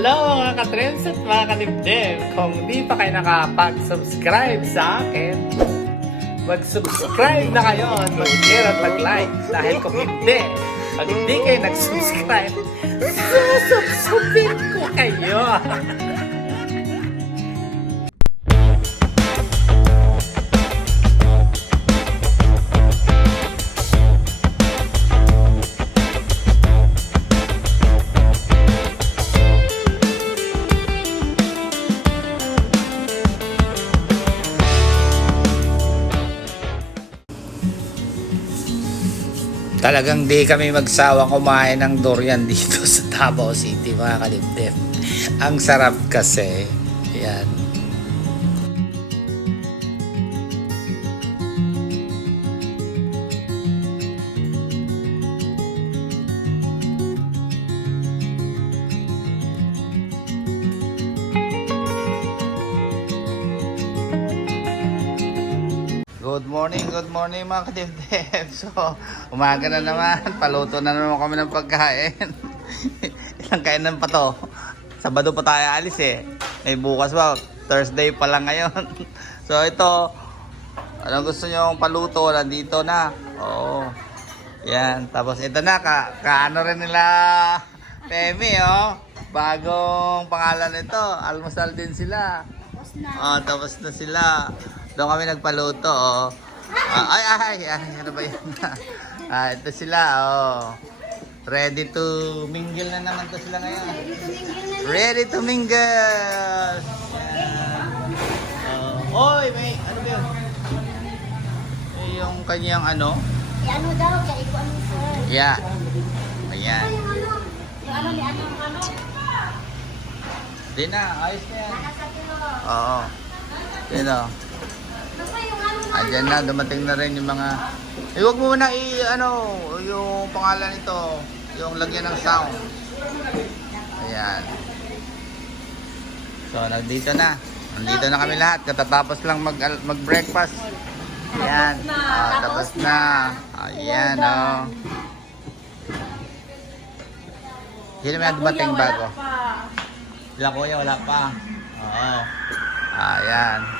Hello mga katrends at mga kalibdem! Kung di pa kayo nakapag-subscribe sa akin, mag-subscribe na kayo at mag-share at mag-like dahil kung hindi, pag hindi kayo nag-subscribe, susubsubin ko kayo! Talagang di kami magsawang kumain ng durian dito sa Davao City mga kalibdem. Ang sarap kasi. Yan. Good morning, good morning mga kadibdib. So, umaga na naman. Paluto na naman kami ng pagkain. Ilang kainan pa to? Sabado pa tayo alis eh. May bukas pa. Thursday pa lang ngayon. So, ito. Anong gusto nyo paluto? Nandito na. Oo. Yan. Tapos ito na. Ka, kaano rin nila Pemi oh. Bagong pangalan nito. Almusal din sila. Oh, tapos na sila. Doon kami nagpaluto, oh. Ah, ay, ay, ay, ano ba yan? ah, ito sila, oh. Ready to mingle na naman to sila ngayon. Ready to mingle! Yan. Oh, oy, may, ano ba yun? Eh, yung kanyang ano? Eh, ano daw, kaya ko ano sir. Yeah. Ayan. Yung ano, yung ano ni ano, ano, Di na, ayos na yan. Oo. Yun, oh. Ayan na, dumating na rin yung mga... Eh, huwag mo na i... ano, yung pangalan nito, yung lagyan ng sound. Ayan. So, nandito na. Nandito na kami lahat. Katatapos lang mag, mag-breakfast. Ayan. Ah, tapos na. Ayan, oh. Sino may dumating bago? Sila kuya, wala pa. Oo. Ayan.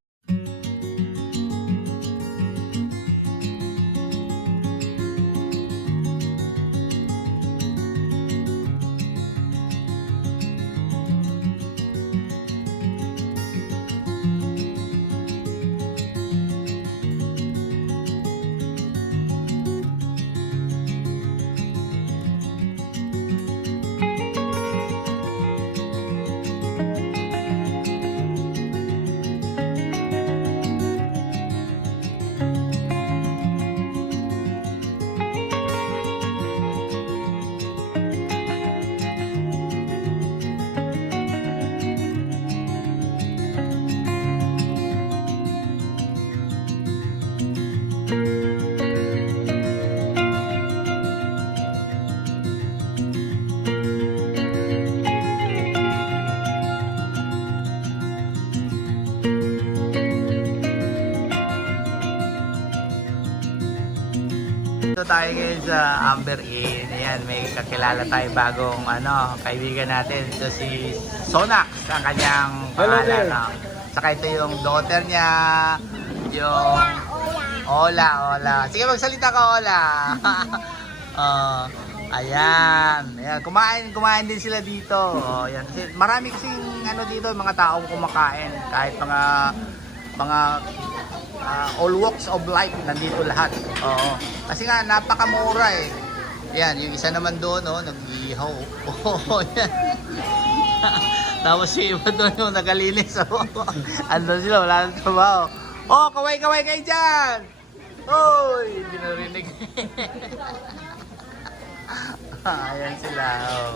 tayo ngayon sa Amber Inn. Ayan, may kakilala tayo bagong ano, kaibigan natin. Ito si Sonax, ang kanyang Hello pangalan. there. no? Saka ito yung daughter niya, yung Ola, Ola. Sige, magsalita ka, Ola. oh, ayan. ayan. Kumain, kumain din sila dito. Oh, ayan. Kasi marami kasing ano dito, mga taong kumakain. Kahit mga mga ah, all walks of life nandito lahat. Oo. Kasi nga napakamura eh. Yan, yung isa naman doon, oh, nag-ihaw. Oo, yan. Tapos yung iba doon yung nagalinis. Oh. Andun sila, wala nang trabaho. Oh, kaway-kaway kayo dyan! Hoy! Hindi narinig. Ayan sila, oh.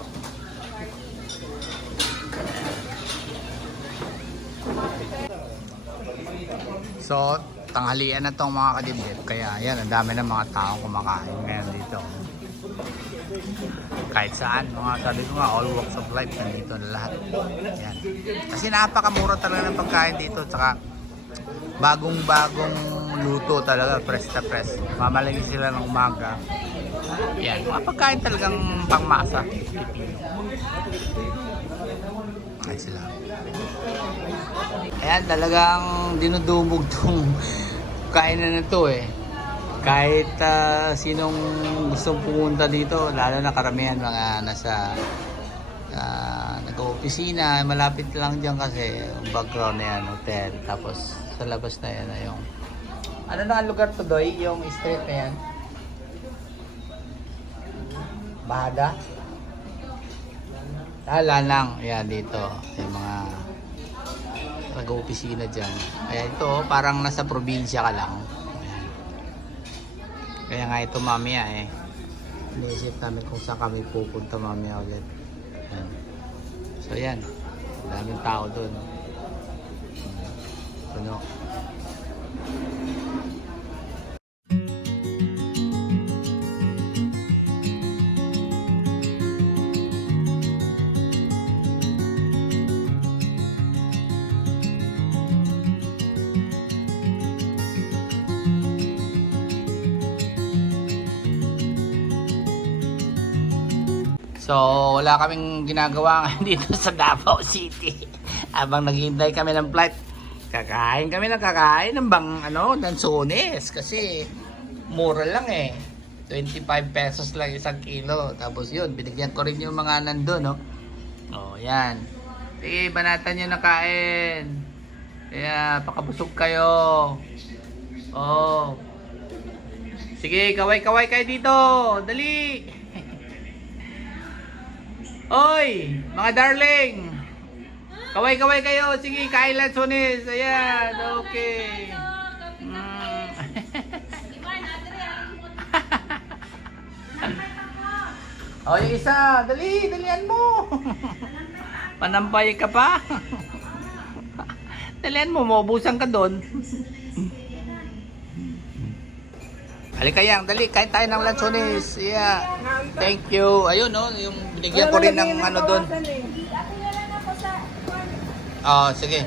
So, tanghalian na tong mga kadibdib. Kaya yan, ang dami ng mga taong kumakain ngayon dito. Kahit saan, mga sabi ko nga, all walks of life, nandito na lahat. Yan. Kasi napakamura talaga ng pagkain dito. Tsaka, bagong-bagong luto talaga, press na press. Mamalagi sila ng umaga. Yan, mga pagkain talagang pangmasa. Ayan sila. Ayan, talagang dinudumog tong kainan na to eh. Kahit ah, sinong gustong pumunta dito, lalo na karamihan mga nasa uh, nag-opisina, malapit lang dyan kasi yung background na yan, hotel. Tapos sa labas na yan na yung ano na ang lugar to Doy? Yung street na yan? Bahada? Hala lang. Yan dito. Yung mga nag-opisina dyan. Kaya ito, parang nasa probinsya ka lang. Ayan. Kaya nga ito mamaya eh. Iniisip namin kung saan kami pupunta mamaya ulit. Ayan. So yan. Daming tao doon. Puno. So, wala kaming ginagawa ngayon dito sa Davao City. Habang naghihintay kami ng flight, kakain kami ng kakain ng bang, ano, ng sones. Kasi, mura lang eh. 25 pesos lang isang kilo. Tapos yun, binigyan ko rin yung mga nandun, no? Oh, yan. Sige, banatan nyo na kain. Kaya, pakabusog kayo. Oh. Sige, kaway-kaway kayo dito. Dali. Oy, mga darling. Kaway-kaway kayo. Sige, kailan sunis. Ayan, okay. Mm. oh, yung isa. Dali, dalian mo. Panampay ka pa. dalian mo, maubusan ka doon. Halika yang, dali, kain tayo ng lansones. Yeah. Thank you. Ayun, no, yung binigyan ko rin ng ano doon. Oh, sige.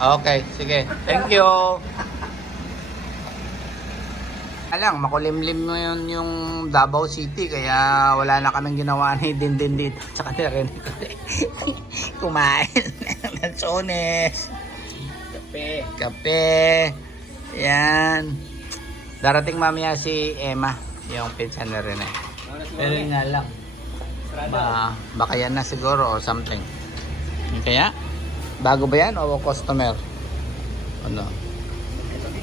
Okay, sige. Thank you. Alang, makulimlim mo yun yung Davao City kaya wala na kaming ginawa ni Dindin dito. Tsaka narinig ko rin. Kumain ng lansones. Kape. Kape. Yan. Darating mamaya si Emma, yung pinsan na rin eh. Pero yun nga lang. Ba, baka yan na siguro or something. Kaya, bago ba yan o customer? Ano?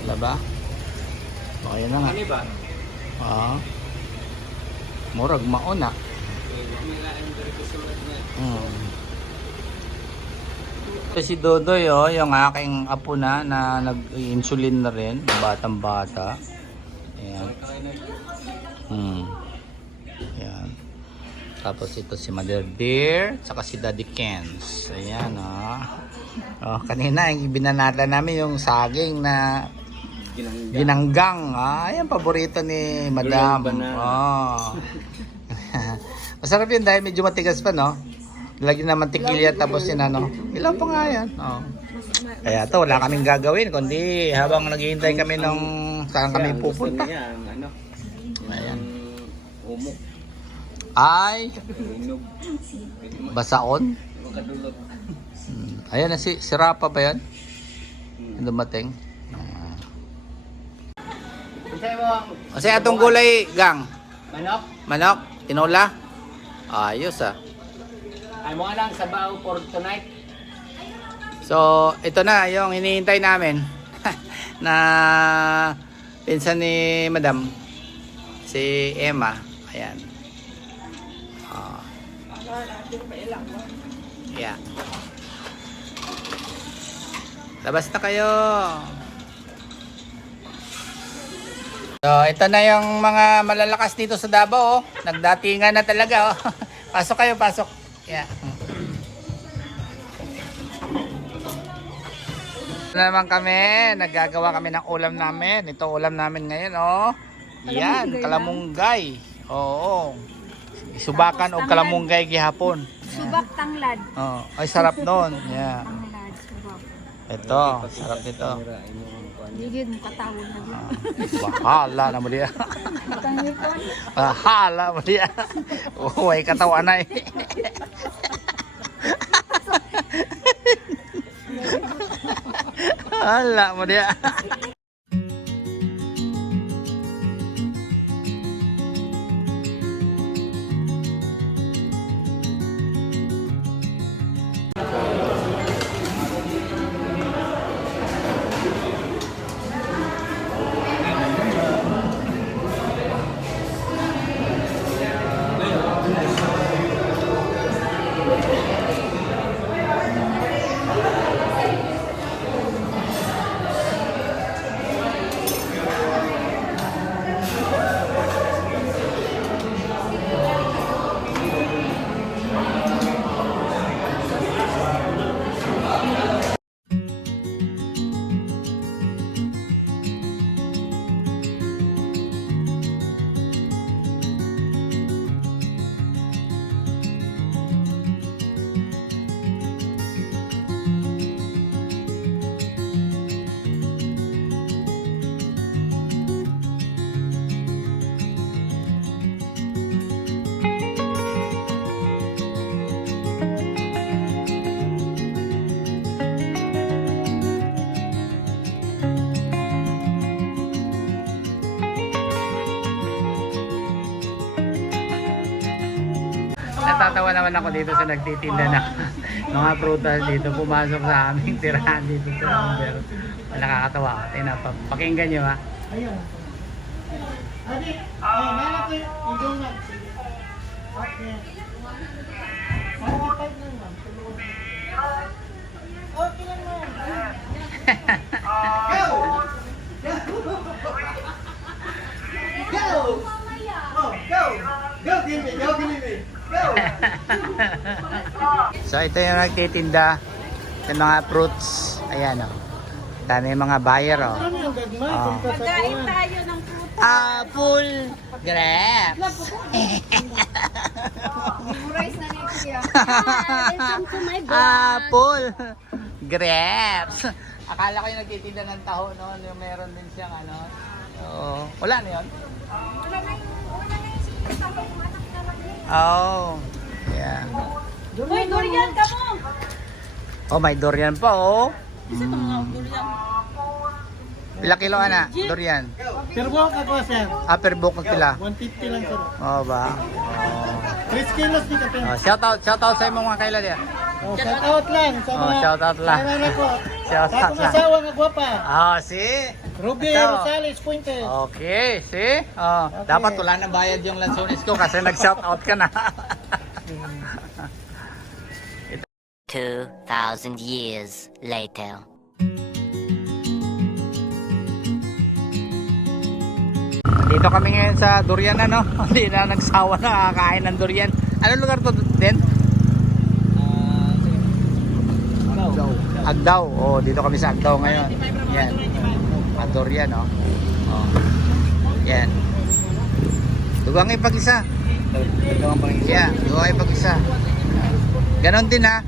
Wala ba? Baka yan na nga. Ano ba? Ah. Murag mauna. Hmm. Ito si Dodoy oh, yung aking apo na na nag-insulin na rin, batang bata. Ayan. Hmm. Ayan. Tapos ito si Mother Dear, saka si Daddy Kens. Ayan oh. Oh, kanina yung binanata namin yung saging na ginanggang. Ah, ayan paborito ni Madam. Oh. Masarap yun dahil medyo matigas pa, no? Lagyan na mantikilya tapos yun ano. Ilan pa nga yan. Oh. Kaya to, wala kaming gagawin kundi habang naghihintay kami nung saan kami pupunta. Niya, ang ano, Ayan. umok, Ay, basaon. Hmm. Ayan na si, si Rapa ba yan? Yung dumating. Kasi atong gulay, gang. manok, Manok, tinola. Ayos ah. ay mo lang sabaw for tonight. So, ito na yung hinihintay namin na pinsan ni Madam si Emma. Ayan. Ah. yeah. Labas na kayo. So, ito na yung mga malalakas dito sa Davao. Oh. Nagdatingan na talaga. Oh. pasok kayo, pasok. Yeah. Naman kami, naggagawa kami ng ulam namin. Ito ulam namin ngayon, oh. Yan, kalamunggay. Oo. Subakan o kalamunggay gihapon. Subak tanglad. Oh, ay sarap noon. Yeah. Ito, sarap nito. Ligid mo katawon na yun. Bahala na mo diya. Bahala mo diya. Uy, katawan na eh. Alah. Natatawa naman ako dito sa nagtitinda na mga prutas dito. Pumasok sa aming tirahan dito sa number. Nakakatawa. Na, pa- pakinggan nyo ha. Ayun. Adi, ay, nalap ko yung donut. Okay. So ito yung nagtitinda ng mga fruits. Ayan o. Dami yung mga buyer o. Kung kasaguan. tayo ng fruta. Apple grapes. Memorize na my vlog. Apple grapes. Akala ko yung nagtitinda ng taho noon. Yung meron din siyang ano. Oo. Wala na yun? Wala na yung, wala na yung sinita ko yung anak na lang eh. Oh. Yeah. Uy, durian ka mo! Oh, may durian pa oh. Isa itong mga durian. Pila kilo ana? Durian. Pero buwan ka ko, sir. Upper book ng pila. 150 lang, sir. Oh ba? Oh. 3 kilos di ka, sir. oh shout out, shout out sa imong mga kaila diya. Oh, shout out lang sa Oh, mga shout out lang. Sa mga ko. Shout Sa out akong lang. asawa nga gwapa. Ah, si. Ruby Ito. Rosales Puentes. Okay, see? Oh, Okay. dapat wala nang bayad yung lansones ko kasi nag-shout out ka na. 2,000 years later. Dito kami ngayon sa durian na no. Hindi na nagsawa na kakain ng durian. Anong lugar to din? Agdaw. Oh, dito kami sa Agdaw ngayon. Yan. Ang durian, oh. oh. Yan. Dugang ipag-isa. Yeah, dugang ipag-isa. Ganon din ha.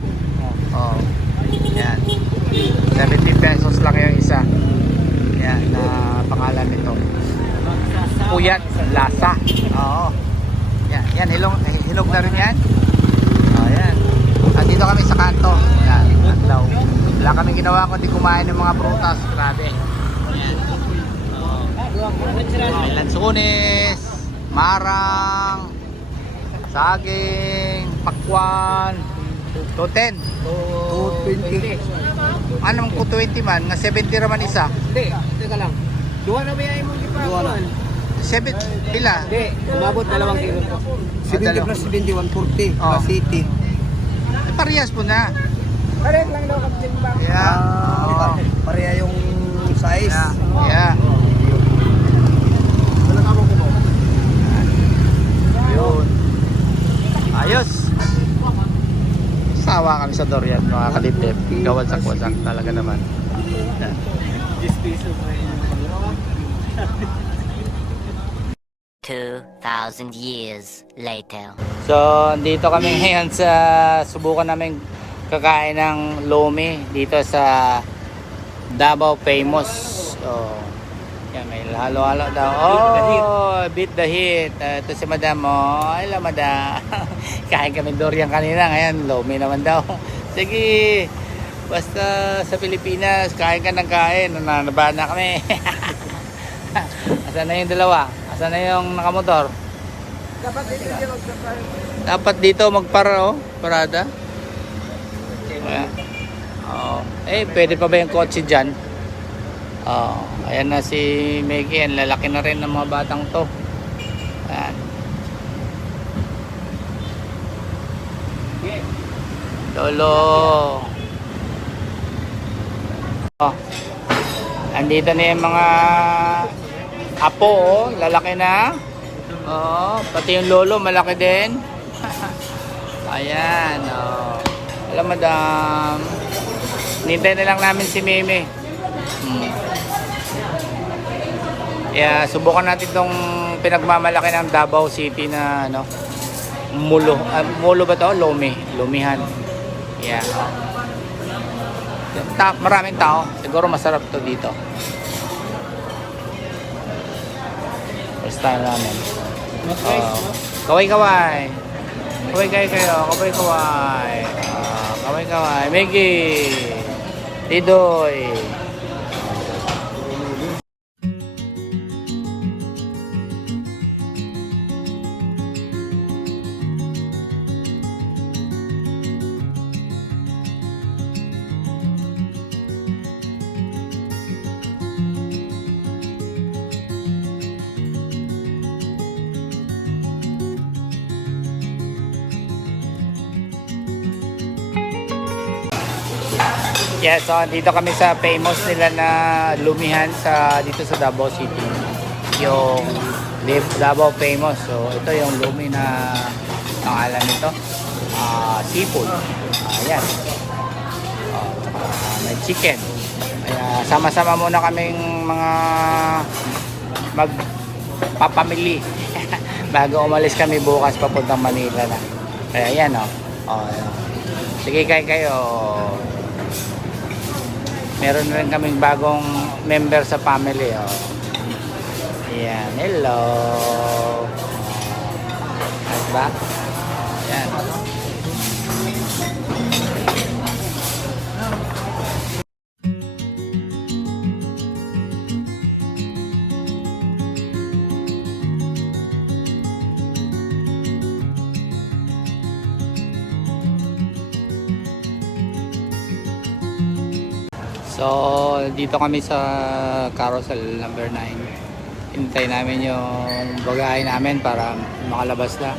Oh. Yan. 70 pesos lang yung isa. Yan, na pangalan nito. Puyat, lasa. Oo. Yan, yan hilong, hinog na rin yan. Oh, yan. At dito kami sa kanto. Yan, Agdaw. Wala kaming ginawa kundi kumain ng mga prutas. Grabe. Yan. Oh, lansunis, marang, saging, pakwan, 210. 220. Anong 220 man? Nga 70 raman isa. Hindi, teka lang. Duwa na ba yung mong ipakuan? 7, pila? Hindi, umabot dalawang kilo to. 70 plus 70, 140. Oh. City. Eh, Parehas po na. Correct lang daw kapag timbang. Yeah. Oo. Pareha yung size. Yeah. Yeah. Yun. Ayos. Sawa kami sa Dorian, mga kalipip. Gawasak-wasak talaga naman. Yan. 2,000 years later. So, dito kami ngayon sa subukan namin kakain ng lomi dito sa Davao famous. Oh. Yan, may halo-halo daw. Oh, beat the heat. Uh, ito si Madam. Oh, hello Madam. Kain kami durian kanina. Ngayon, lomi naman daw. Sige. Basta sa Pilipinas, kain ka ng kain. Nananabahan na kami. Asan na yung dalawa? Asan na yung nakamotor? Dapat dito. Dapat dito magpara, oh. Parada. Ayan. Oo. Eh, pwede pa ba yung kotse dyan? Oo. Ayan na si Maggie. Ang lalaki na rin ng mga batang to. Ayan. Lolo. Oh. Andito na yung mga apo, oh. Lalaki na. Oo. Pati yung lolo, malaki din. Ayan, oh. Alam, madam. Nintay na lang namin si Meme. Hmm. Yeah, subukan natin tong pinagmamalaki ng Davao City na ano, mulo. ah, mulo ba to? Lomi. Lumihan. Yeah. Ta maraming tao. Siguro masarap to dito. First time namin. Oh. Kaway kaway. Kaway kayo kayo. Kaway kaway. Kaway. Miggy. Tidoy. Yeah, so dito kami sa famous nila na lumihan sa dito sa Davao City. Yung Davao famous. So ito yung lumi na ang alam nito. Ah, seafood. Ayan. Oh, ah, may chicken. Kaya sama-sama muna kaming mga magpapamili bago umalis kami bukas papuntang Manila na. Kaya yan oh. Ayan. Sige kayo kayo. Meron rin kaming bagong member sa family. Oh. Ayan. Hello. Oh. Diba? So, dito kami sa carousel number 9. Hintay namin yung bagahe namin para makalabas na.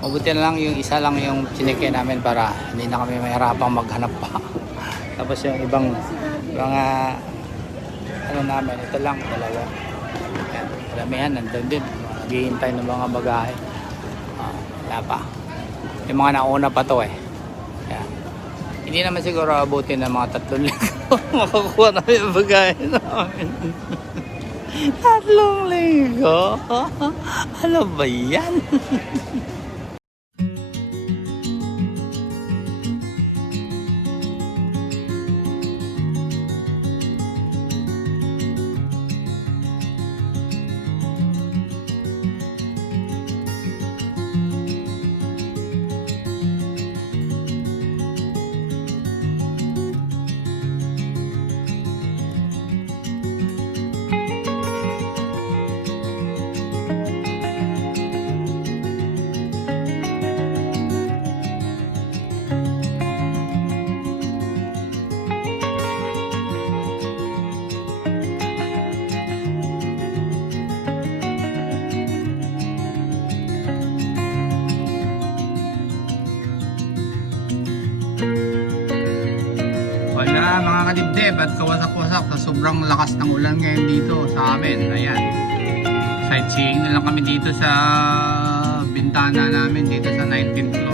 Mabuti na lang yung isa lang yung sinike namin para hindi na kami mahirapang maghanap pa. Tapos yung ibang mga ano namin, ito lang, dalawa. Yan, Damihan, nandun din. Naghihintay ng mga bagahe. Ah, wala pa. Yung mga nauna pa to eh. Hindi naman siguro abutin ng mga tatlong linggo. Makakuha na yung bagay namin. tatlong linggo? ano ba yan? Mga kadibdib at kawasak-wasak sa sobrang lakas ng ulan ngayon dito sa amin. Ayan. Sightseeing na lang kami dito sa bintana namin dito sa 19th floor.